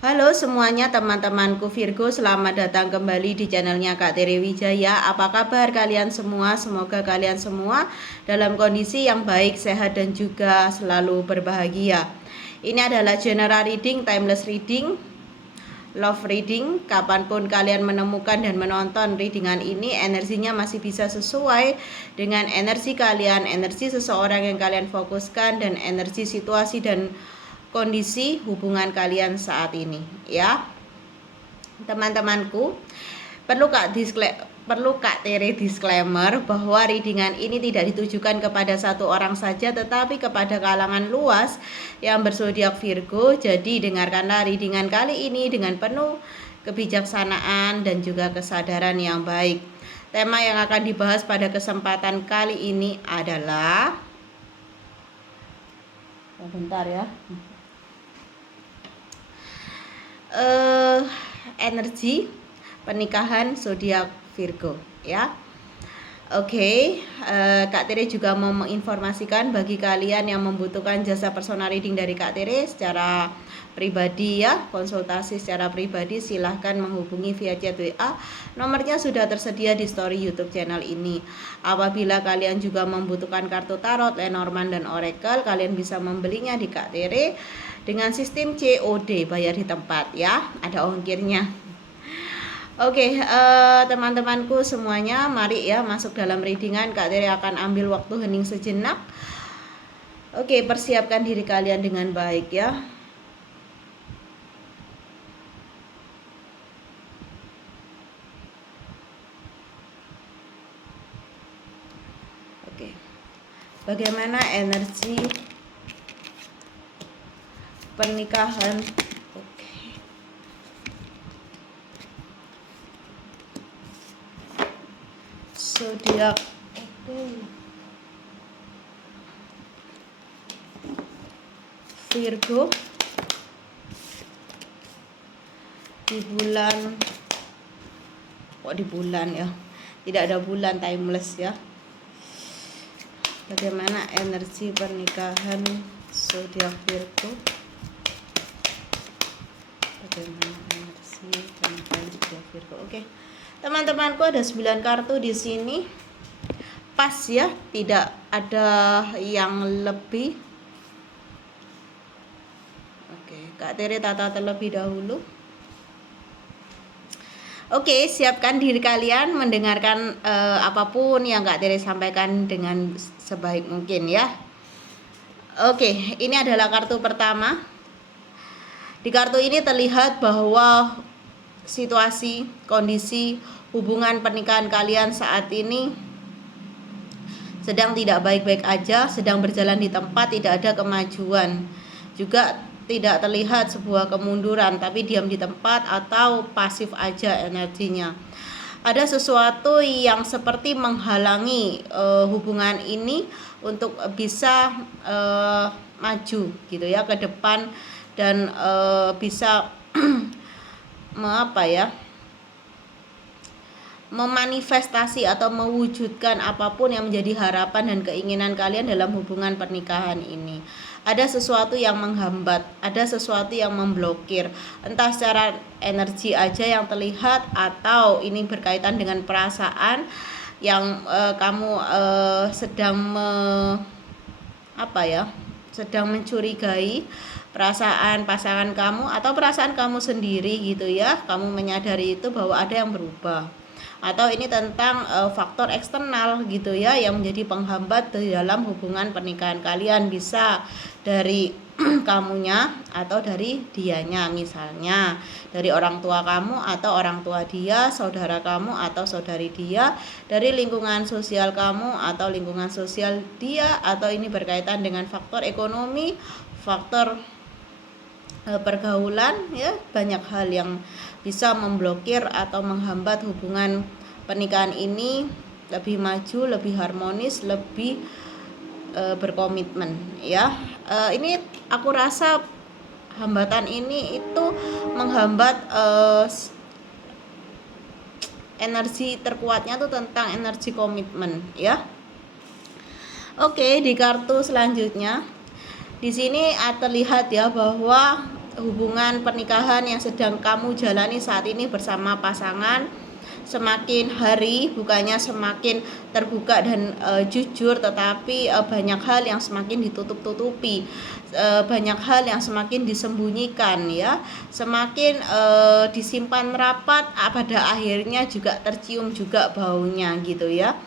Halo semuanya teman-temanku Virgo, selamat datang kembali di channelnya Kak Tere Wijaya. Apa kabar kalian semua? Semoga kalian semua dalam kondisi yang baik, sehat dan juga selalu berbahagia. Ini adalah general reading, timeless reading, love reading. Kapanpun kalian menemukan dan menonton readingan ini, energinya masih bisa sesuai dengan energi kalian, energi seseorang yang kalian fokuskan, dan energi situasi dan kondisi hubungan kalian saat ini, ya teman-temanku. Perlu Kak Tere disclaimer bahwa readingan ini tidak ditujukan kepada satu orang saja, tetapi kepada kalangan luas yang berzodiak Virgo. Jadi dengarkanlah readingan kali ini dengan penuh kebijaksanaan dan juga kesadaran yang baik. Tema yang akan dibahas pada kesempatan kali ini adalah bentar ya. Energi pernikahan zodiak Virgo, ya. Oke, Kak Tere juga mau menginformasikan bagi kalian yang membutuhkan jasa personal reading dari Kak Tere secara pribadi, ya, konsultasi secara pribadi, silahkan menghubungi via chat WA. Nomornya sudah tersedia di story YouTube channel ini. Apabila kalian juga membutuhkan kartu tarot, Lenormand dan Oracle, kalian bisa membelinya di Kak Tere dengan sistem COD, bayar di tempat, ya, ada ongkirnya. Oke, teman-temanku semuanya, mari ya masuk dalam readingan. Kak Tere akan ambil waktu hening sejenak. Oke, persiapkan diri kalian dengan baik, ya. Oke, bagaimana energi pernikahan zodiak Virgo di bulan ya, tidak ada bulan, timeless ya. Bagaimana energi pernikahan zodiak Virgo? Bagaimana energi pernikahan zodiak Virgo? Oke. Teman-temanku, ada 9 kartu di sini. Pas ya, tidak ada yang lebih. Oke, Kak Tere tata terlebih dahulu. Oke, siapkan diri kalian mendengarkan apapun yang Kak Tere sampaikan dengan sebaik mungkin, ya. Oke, ini adalah kartu pertama. Di kartu ini terlihat bahwa situasi, kondisi, hubungan pernikahan kalian saat ini sedang tidak baik-baik aja, sedang berjalan di tempat, tidak ada kemajuan. Juga tidak terlihat sebuah kemunduran, tapi diam di tempat atau pasif aja energinya. Ada sesuatu yang seperti menghalangi hubungan ini untuk bisa maju gitu ya ke depan, dan bisa memanifestasi atau mewujudkan apapun yang menjadi harapan dan keinginan kalian dalam hubungan pernikahan ini. Ada sesuatu yang menghambat, ada sesuatu yang memblokir, entah secara energi aja yang terlihat, atau ini berkaitan dengan perasaan yang kamu sedang sedang mencurigai perasaan pasangan kamu atau perasaan kamu sendiri gitu ya. Kamu menyadari itu bahwa ada yang berubah, atau ini tentang faktor eksternal gitu ya yang menjadi penghambat di dalam hubungan pernikahan kalian. Bisa dari kamunya atau dari dianya, misalnya dari orang tua kamu atau orang tua dia, saudara kamu atau saudari dia, dari lingkungan sosial kamu atau lingkungan sosial dia, atau ini berkaitan dengan faktor ekonomi, faktor pergaulan, ya, banyak hal yang bisa memblokir atau menghambat hubungan pernikahan ini lebih maju, lebih harmonis, lebih berkomitmen, ya. Ini aku rasa hambatan ini itu menghambat energi terkuatnya tuh tentang energi komitmen, ya. Oke, di kartu selanjutnya di sini terlihat ya bahwa hubungan pernikahan yang sedang kamu jalani saat ini bersama pasangan semakin hari bukannya semakin terbuka dan jujur, tetapi banyak hal yang semakin ditutup-tutupi, banyak hal yang semakin disembunyikan ya, semakin disimpan rapat, pada akhirnya juga tercium juga baunya gitu ya.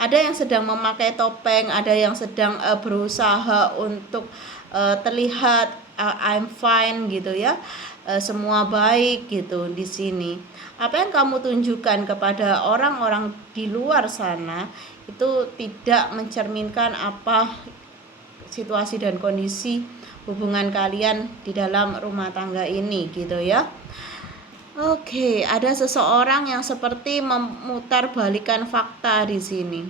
Ada yang sedang memakai topeng, ada yang sedang berusaha untuk terlihat I'm fine gitu ya, semua baik gitu di sini. Apa yang kamu tunjukkan kepada orang-orang di luar sana itu tidak mencerminkan apa situasi dan kondisi hubungan kalian di dalam rumah tangga ini gitu ya. Oke, ada seseorang yang seperti memutarbalikkan fakta di sini.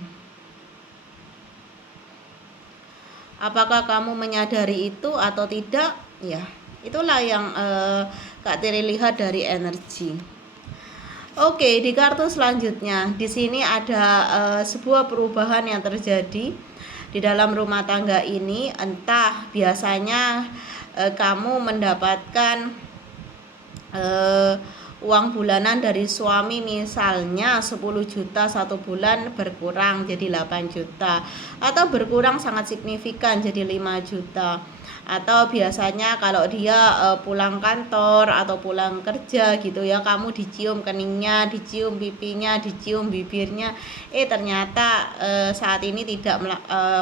Apakah kamu menyadari itu atau tidak? Ya, itulah yang Kak Tiri lihat dari energi. Oke, di kartu selanjutnya, di sini ada sebuah perubahan yang terjadi di dalam rumah tangga ini. Entah biasanya kamu mendapatkan uang bulanan dari suami, misalnya 10 juta satu bulan berkurang jadi 8 juta, atau berkurang sangat signifikan jadi 5 juta. Atau biasanya kalau dia pulang kantor atau pulang kerja gitu ya, kamu dicium keningnya, dicium pipinya, dicium bibirnya, ternyata saat ini tidak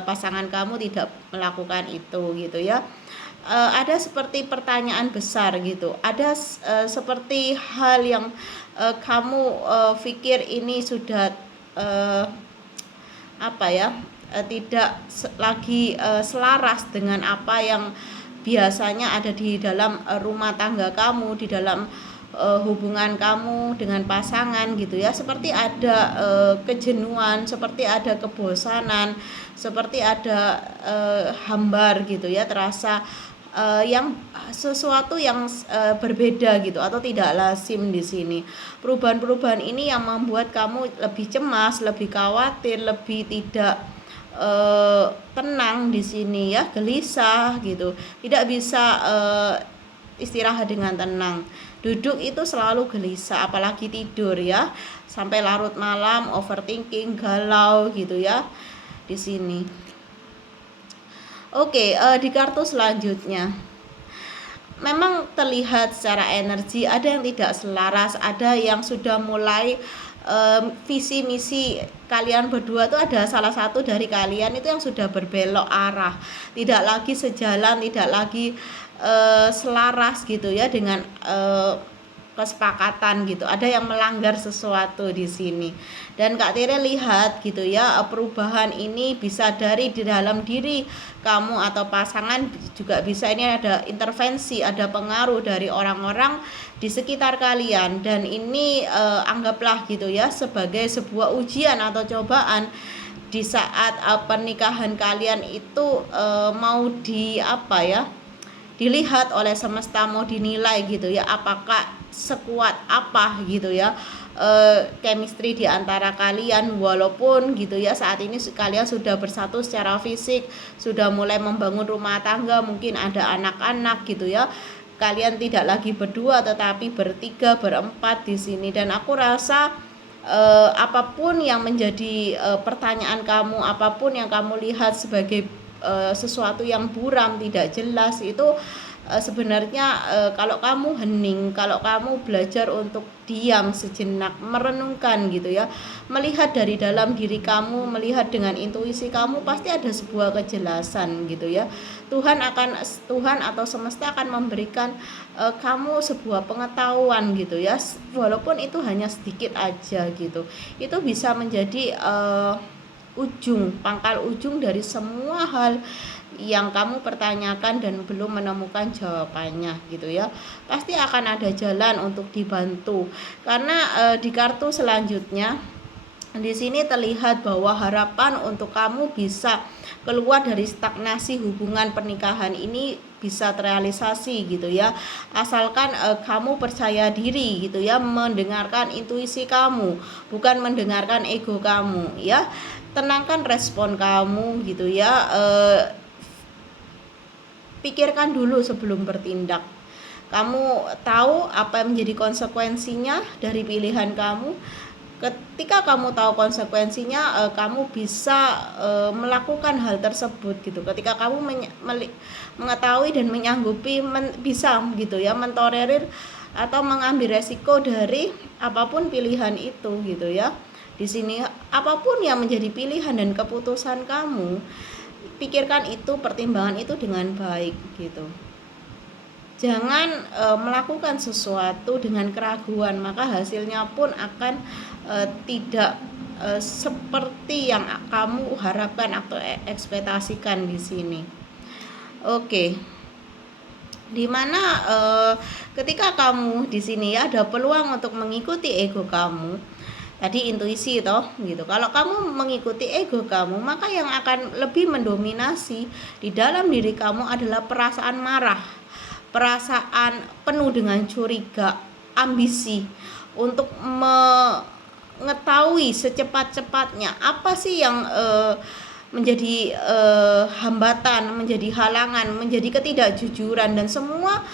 pasangan kamu tidak melakukan itu gitu ya. Ada seperti pertanyaan besar gitu, ada seperti hal yang kamu pikir ini sudah tidak lagi selaras dengan apa yang biasanya ada di dalam rumah tangga kamu, di dalam hubungan kamu dengan pasangan gitu ya. Seperti ada kejenuhan, seperti ada kebosanan, seperti ada hambar gitu ya, terasa yang sesuatu yang berbeda gitu atau tidak lazim di sini. Perubahan-perubahan ini yang membuat kamu lebih cemas, lebih khawatir, lebih tidak tenang di sini ya, gelisah gitu, tidak bisa istirahat dengan tenang. Duduk itu selalu gelisah, apalagi tidur ya, sampai larut malam, overthinking, galau gitu ya di sini. Oke, di kartu selanjutnya, memang terlihat secara energi ada yang tidak selaras, ada yang sudah mulai visi misi kalian berdua tuh, ada salah satu dari kalian itu yang sudah berbelok arah, tidak lagi sejalan, tidak lagi selaras gitu ya dengan kesepakatan gitu. Ada yang melanggar sesuatu di sini. Dan Kak Tire lihat gitu ya, perubahan ini bisa dari di dalam diri kamu atau pasangan, juga bisa ini ada intervensi, ada pengaruh dari orang-orang di sekitar kalian, dan ini anggaplah gitu ya sebagai sebuah ujian atau cobaan di saat pernikahan kalian itu mau dilihat oleh semesta, mau dinilai gitu ya, apakah sekuat apa gitu ya chemistry di antara kalian, walaupun gitu ya saat ini kalian sudah bersatu secara fisik, sudah mulai membangun rumah tangga, mungkin ada anak-anak gitu ya. Kalian tidak lagi berdua tetapi bertiga, berempat di sini. Dan aku rasa apapun yang menjadi pertanyaan kamu, apapun yang kamu lihat sebagai sesuatu yang buram, tidak jelas, itu sebenarnya kalau kamu hening, kalau kamu belajar untuk diam sejenak, merenungkan gitu ya, melihat dari dalam diri kamu, melihat dengan intuisi kamu, pasti ada sebuah kejelasan gitu ya. Tuhan atau semesta akan memberikan kamu sebuah pengetahuan gitu ya, walaupun itu hanya sedikit aja gitu. Itu bisa menjadi pangkal ujung dari semua hal yang kamu pertanyakan dan belum menemukan jawabannya gitu ya. Pasti akan ada jalan untuk dibantu. Karena di kartu selanjutnya di sini terlihat bahwa harapan untuk kamu bisa keluar dari stagnasi hubungan pernikahan ini bisa terrealisasi gitu ya, asalkan kamu percaya diri gitu ya, mendengarkan intuisi kamu, bukan mendengarkan ego kamu ya. Tenangkan respon kamu gitu ya, pikirkan dulu sebelum bertindak. Kamu tahu apa yang menjadi konsekuensinya dari pilihan kamu. Ketika kamu tahu konsekuensinya, kamu bisa melakukan hal tersebut gitu. Ketika kamu mengetahui dan menyanggupi bisa gitu ya mentolerir atau mengambil resiko dari apapun pilihan itu gitu ya. Di sini apapun yang menjadi pilihan dan keputusan kamu, pikirkan itu, pertimbangan itu dengan baik gitu. Jangan melakukan sesuatu dengan keraguan, maka hasilnya pun akan tidak seperti yang kamu harapkan atau ekspektasikan di sini. Oke. Dimana ketika kamu di sini ya ada peluang untuk mengikuti ego kamu. Tadi intuisi toh gitu. Kalau kamu mengikuti ego kamu, maka yang akan lebih mendominasi di dalam diri kamu adalah perasaan marah, perasaan penuh dengan curiga, ambisi untuk mengetahui secepat-cepatnya apa sih yang menjadi hambatan, menjadi halangan, menjadi ketidakjujuran dan semua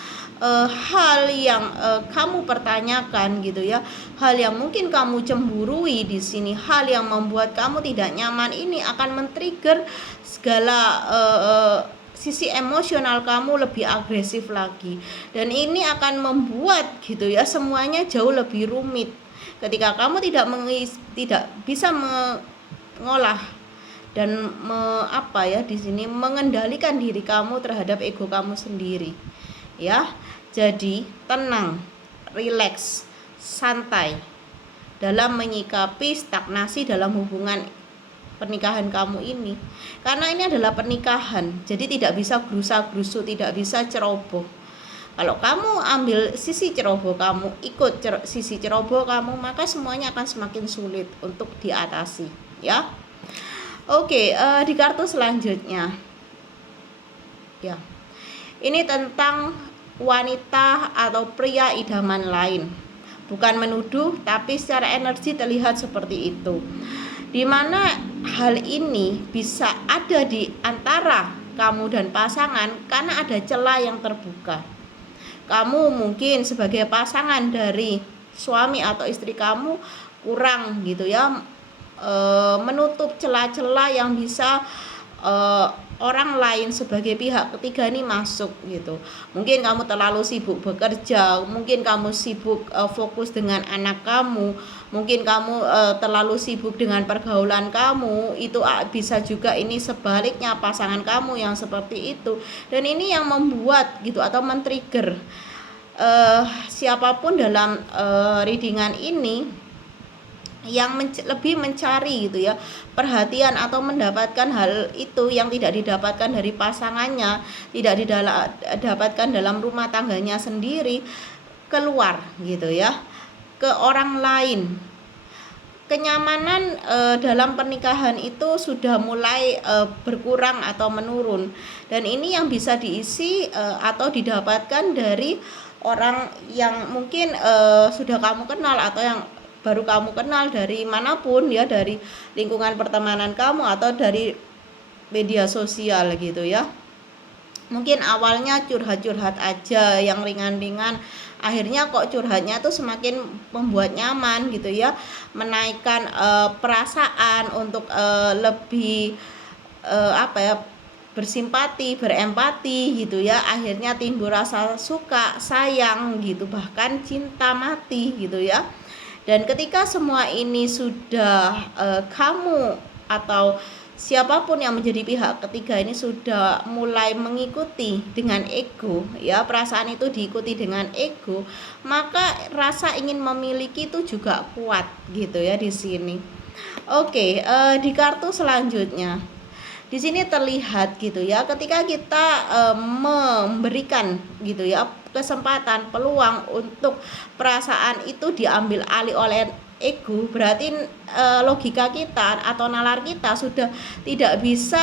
hal yang kamu pertanyakan gitu ya, hal yang mungkin kamu cemburui di sini, hal yang membuat kamu tidak nyaman ini akan men-trigger segala sisi emosional kamu lebih agresif lagi, dan ini akan membuat gitu ya semuanya jauh lebih rumit ketika kamu tidak bisa mengolah dan di sini mengendalikan diri kamu terhadap ego kamu sendiri ya. Jadi tenang, rileks, santai dalam menyikapi stagnasi dalam hubungan pernikahan kamu ini, karena ini adalah pernikahan, jadi tidak bisa gerusa-gerusu, tidak bisa ceroboh. Kalau kamu ambil sisi ceroboh kamu, ikut sisi ceroboh kamu, maka semuanya akan semakin sulit untuk diatasi ya. Oke, di kartu selanjutnya ya, ini tentang wanita atau pria idaman lain. Bukan menuduh, tapi secara energi terlihat seperti itu, dimana hal ini bisa ada di antara kamu dan pasangan karena ada celah yang terbuka. Kamu mungkin sebagai pasangan dari suami atau istri kamu kurang gitu ya menutup celah-celah yang bisa orang lain sebagai pihak ketiga ini masuk gitu. Mungkin kamu terlalu sibuk bekerja, mungkin kamu sibuk fokus dengan anak kamu, mungkin kamu terlalu sibuk dengan pergaulan kamu. Itu bisa juga ini sebaliknya pasangan kamu yang seperti itu, dan ini yang membuat gitu atau men-trigger siapapun dalam readingan ini yang lebih mencari gitu ya perhatian atau mendapatkan hal itu yang tidak didapatkan dari pasangannya, tidak didapatkan dalam rumah tangganya sendiri, keluar gitu ya ke orang lain. Kenyamanan dalam pernikahan itu sudah mulai berkurang atau menurun, dan ini yang bisa diisi atau didapatkan dari orang yang mungkin sudah kamu kenal atau yang baru kamu kenal dari manapun ya, dari lingkungan pertemanan kamu atau dari media sosial gitu ya. Mungkin awalnya curhat-curhat aja yang ringan-ringan, akhirnya kok curhatnya tuh semakin membuat nyaman gitu ya, menaikkan perasaan untuk lebih bersimpati, berempati gitu ya. Akhirnya timbul rasa suka, sayang gitu, bahkan cinta mati gitu ya. Dan ketika semua ini sudah kamu atau siapapun yang menjadi pihak ketiga ini sudah mulai mengikuti dengan ego ya, perasaan itu diikuti dengan ego, maka rasa ingin memiliki itu juga kuat gitu ya di sini. Oke, di kartu selanjutnya di sini terlihat gitu ya, ketika kita memberikan gitu ya kesempatan, peluang untuk perasaan itu diambil alih oleh ego, berarti logika kita atau nalar kita sudah tidak bisa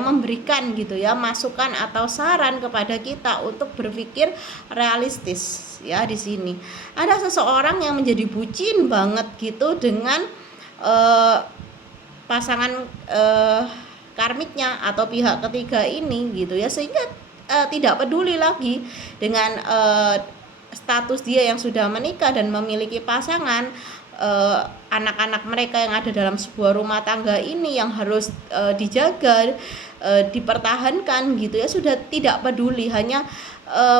memberikan gitu ya masukan atau saran kepada kita untuk berpikir realistis ya. Di sini ada seseorang yang menjadi bucin banget gitu dengan pasangan karmiknya atau pihak ketiga ini gitu ya, sehingga tidak peduli lagi dengan status dia yang sudah menikah dan memiliki pasangan. Anak-anak mereka yang ada dalam sebuah rumah tangga ini yang harus dijaga, dipertahankan gitu ya, sudah tidak peduli, hanya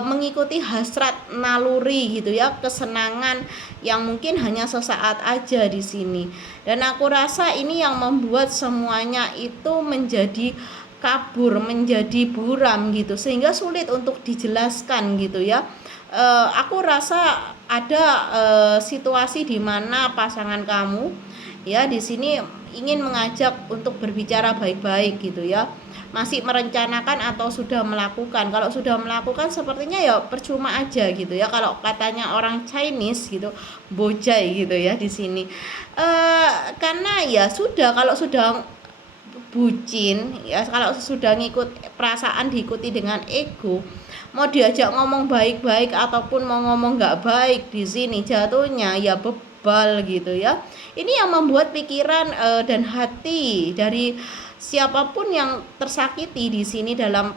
mengikuti hasrat naluri gitu ya, kesenangan yang mungkin hanya sesaat aja di sini. Dan aku rasa ini yang membuat semuanya itu menjadi kabur, menjadi buram gitu, sehingga sulit untuk dijelaskan gitu ya. Aku rasa ada situasi di mana pasangan kamu ya di sini ingin mengajak untuk berbicara baik-baik gitu ya, masih merencanakan atau sudah melakukan. Kalau sudah melakukan sepertinya ya percuma aja gitu ya, kalau katanya orang Chinese gitu, bojai gitu ya di sini. Karena ya sudah, kalau sudah bucin ya, kalau sudah ngikut perasaan diikuti dengan ego, mau diajak ngomong baik-baik ataupun mau ngomong nggak baik, di sini jatuhnya ya bebal gitu ya. Ini yang membuat pikiran dan hati dari siapapun yang tersakiti di sini dalam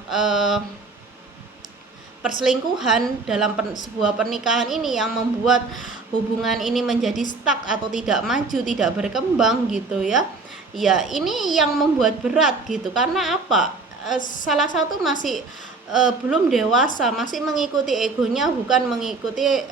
perselingkuhan, dalam sebuah pernikahan ini, yang membuat hubungan ini menjadi stuck atau tidak maju, tidak berkembang gitu ya. Ya ini yang membuat berat gitu, karena apa? Salah satu masih belum dewasa, masih mengikuti egonya, bukan mengikuti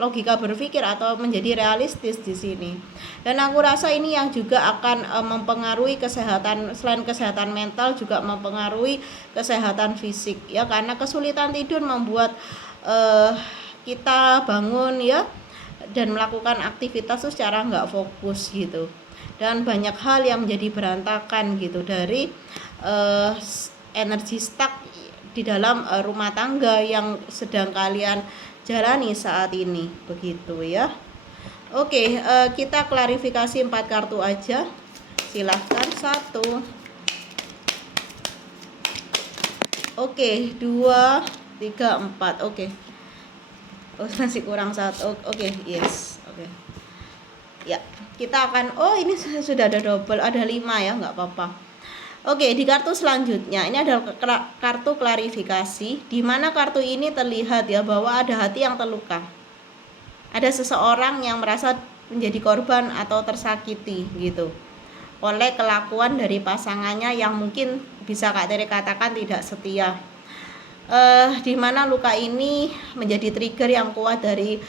logika berpikir atau menjadi realistis di sini. Dan aku rasa ini yang juga akan mempengaruhi kesehatan, selain kesehatan mental juga mempengaruhi kesehatan fisik ya, karena kesulitan tidur membuat kita bangun ya dan melakukan aktivitas secara nggak fokus gitu, dan banyak hal yang menjadi berantakan gitu dari energi stuck di dalam rumah tangga yang sedang kalian jalani saat ini begitu ya. Oke, kita klarifikasi 4 kartu aja. Silahkan 1. Oke, 2, 3, 4. Oke. Oh, masih kurang 1. Oke, yes. Oke. Ya, kita akan ini sudah ada double, ada 5 ya, nggak apa-apa. Oke, di kartu selanjutnya ini ada kartu klarifikasi, di mana kartu ini terlihat ya bahwa ada hati yang terluka. Ada seseorang yang merasa menjadi korban atau tersakiti gitu oleh kelakuan dari pasangannya yang mungkin bisa Kak Tere katakan tidak setia. Di mana luka ini menjadi trigger yang kuat dari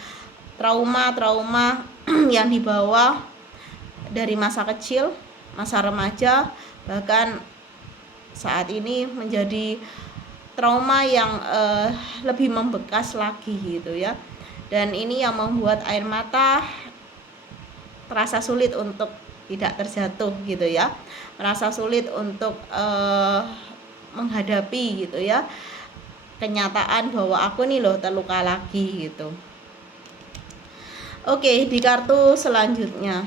trauma-trauma yang dibawa dari masa kecil, masa remaja, bahkan saat ini menjadi trauma yang lebih membekas lagi gitu ya. Dan ini yang membuat air mata terasa sulit untuk tidak terjatuh gitu ya, merasa sulit untuk menghadapi gitu ya kenyataan bahwa aku nih loh terluka lagi gitu. Oke, di kartu selanjutnya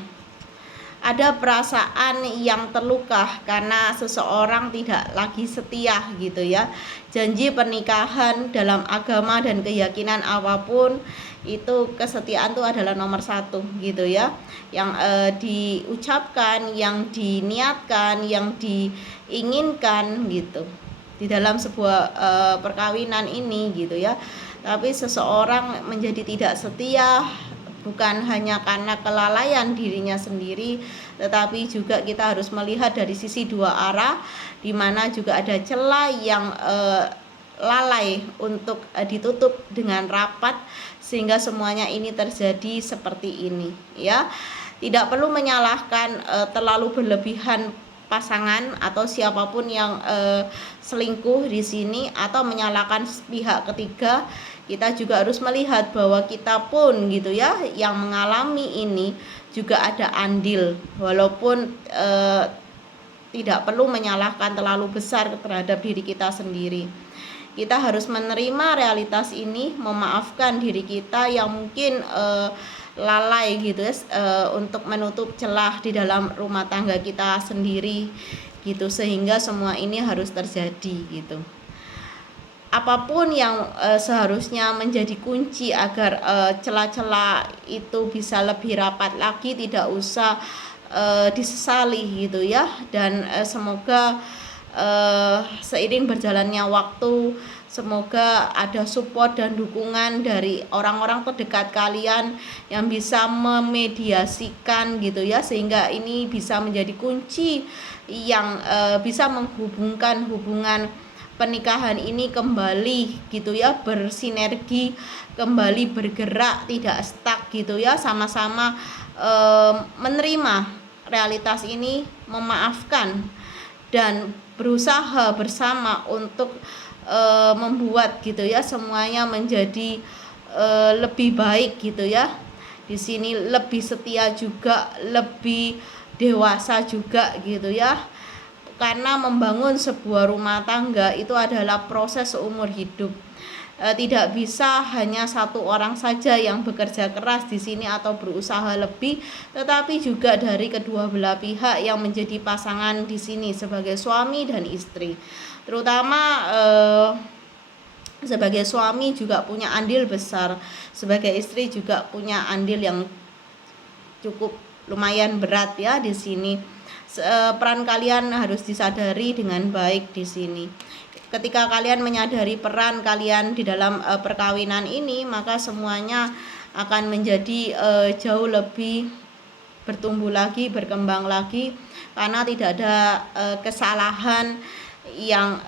ada perasaan yang terluka karena seseorang tidak lagi setia gitu ya. Janji pernikahan dalam agama dan keyakinan apapun itu, kesetiaan itu adalah nomor 1 gitu ya. Yang diucapkan, yang diniatkan, yang diinginkan gitu di dalam sebuah perkawinan ini gitu ya. Tapi seseorang menjadi tidak setia bukan hanya karena kelalaian dirinya sendiri, tetapi juga kita harus melihat dari sisi dua arah, di mana juga ada celah yang lalai untuk ditutup dengan rapat, sehingga semuanya ini terjadi seperti ini ya. Tidak perlu menyalahkan terlalu berlebihan pasangan atau siapapun yang selingkuh di sini, atau menyalahkan pihak ketiga. Kita juga harus melihat bahwa kita pun gitu ya yang mengalami ini juga ada andil, walaupun tidak perlu menyalahkan terlalu besar terhadap diri kita sendiri. Kita harus menerima realitas ini, memaafkan diri kita yang mungkin lalai gitu ya, untuk menutup celah di dalam rumah tangga kita sendiri gitu, sehingga semua ini harus terjadi gitu. Apapun yang seharusnya menjadi kunci agar celah-celah itu bisa lebih rapat lagi, tidak usah disesali gitu ya. Dan semoga seiring berjalannya waktu, semoga ada support dan dukungan dari orang-orang terdekat kalian yang bisa memediasikan gitu ya, sehingga ini bisa menjadi kunci yang bisa menghubungkan hubungan pernikahan ini kembali gitu ya, bersinergi, kembali bergerak, tidak stuck gitu ya, sama-sama menerima realitas ini, memaafkan dan berusaha bersama untuk membuat gitu ya semuanya menjadi lebih baik gitu ya. Di sini lebih setia juga, lebih dewasa juga gitu ya. Karena membangun sebuah rumah tangga itu adalah proses seumur hidup. Tidak bisa hanya satu orang saja yang bekerja keras di sini atau berusaha lebih, tetapi juga dari kedua belah pihak yang menjadi pasangan di sini sebagai suami dan istri. Terutama sebagai suami juga punya andil besar, sebagai istri juga punya andil yang cukup lumayan berat ya di sini. Peran kalian harus disadari dengan baik di sini. Ketika kalian menyadari peran kalian di dalam perkawinan ini, maka semuanya akan menjadi jauh lebih bertumbuh lagi, berkembang lagi, karena tidak ada kesalahan yang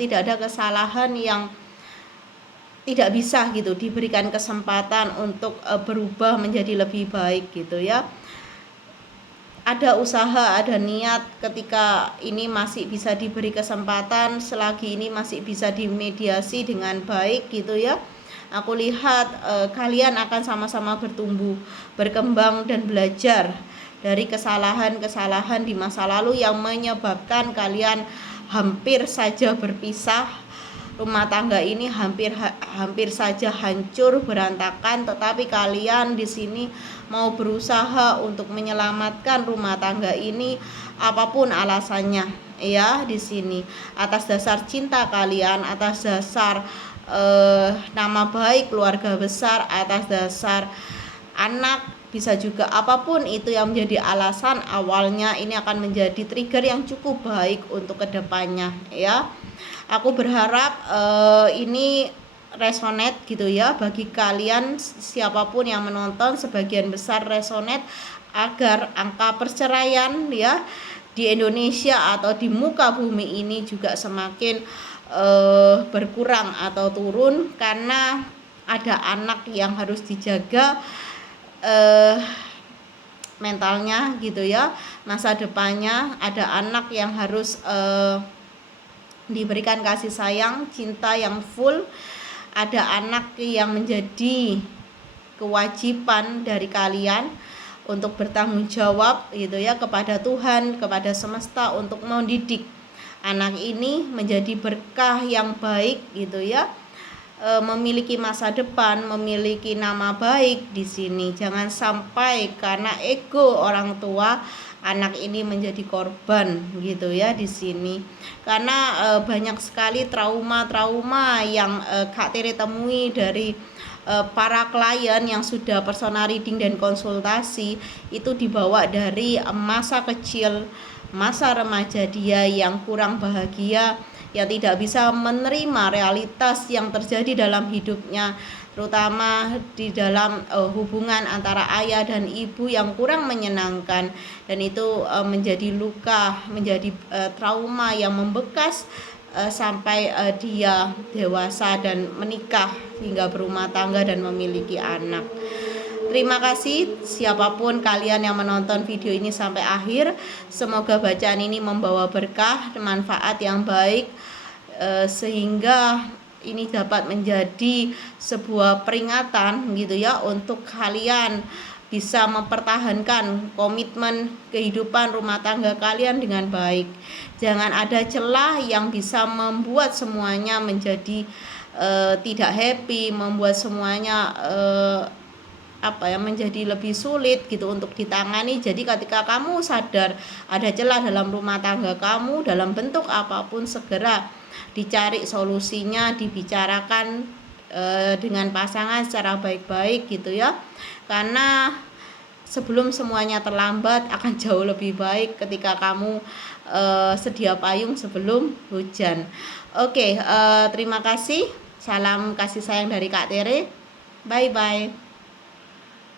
tidak ada kesalahan yang tidak bisa gitu diberikan kesempatan untuk berubah menjadi lebih baik gitu ya. Ada usaha, ada niat ketika ini masih bisa diberi kesempatan, selagi ini masih bisa dimediasi dengan baik gitu ya. Aku lihat kalian akan sama-sama bertumbuh, berkembang dan belajar dari kesalahan-kesalahan di masa lalu yang menyebabkan kalian hampir saja berpisah. Rumah tangga ini hampir saja hancur, berantakan, tetapi kalian di sini mau berusaha untuk menyelamatkan rumah tangga ini apapun alasannya ya di sini, atas dasar cinta kalian, atas dasar nama baik keluarga besar, atas dasar anak, bisa juga apapun itu yang menjadi alasan awalnya, ini akan menjadi trigger yang cukup baik untuk kedepannya ya. Aku berharap ini resonate gitu ya bagi kalian, siapapun yang menonton, sebagian besar resonate, agar angka perceraian ya di Indonesia atau di muka bumi ini juga semakin berkurang atau turun, karena ada anak yang harus dijaga mentalnya gitu ya, masa depannya. Ada anak yang harus diberikan kasih sayang, cinta yang full. Ada anak yang menjadi kewajiban dari kalian untuk bertanggung jawab gitu ya kepada Tuhan, kepada semesta, untuk mendidik anak ini menjadi berkah yang baik gitu ya, memiliki masa depan, memiliki nama baik di sini. Jangan sampai karena ego orang tua anak ini menjadi korban gitu ya di sini. Karena banyak sekali trauma-trauma yang Kak Tere temui dari para klien yang sudah personal reading dan konsultasi, itu dibawa dari masa kecil, masa remaja dia yang kurang bahagia, yang tidak bisa menerima realitas yang terjadi dalam hidupnya, terutama di dalam hubungan antara ayah dan ibu yang kurang menyenangkan, dan itu menjadi luka, menjadi trauma yang membekas sampai dia dewasa dan menikah hingga berumah tangga dan memiliki anak. Terima kasih siapapun kalian yang menonton video ini sampai akhir. Semoga bacaan ini membawa berkah, manfaat yang baik, sehingga ini dapat menjadi sebuah peringatan gitu ya untuk kalian bisa mempertahankan komitmen kehidupan rumah tangga kalian dengan baik. Jangan ada celah yang bisa membuat semuanya menjadi tidak happy, membuat semuanya menjadi lebih sulit gitu untuk ditangani. Jadi ketika kamu sadar ada celah dalam rumah tangga kamu dalam bentuk apapun, segera dicari solusinya, dibicarakan dengan pasangan secara baik-baik gitu ya. Karena sebelum semuanya terlambat akan jauh lebih baik ketika kamu sedia payung sebelum hujan. Oke, terima kasih. Salam kasih sayang dari Kak Tere. Bye bye.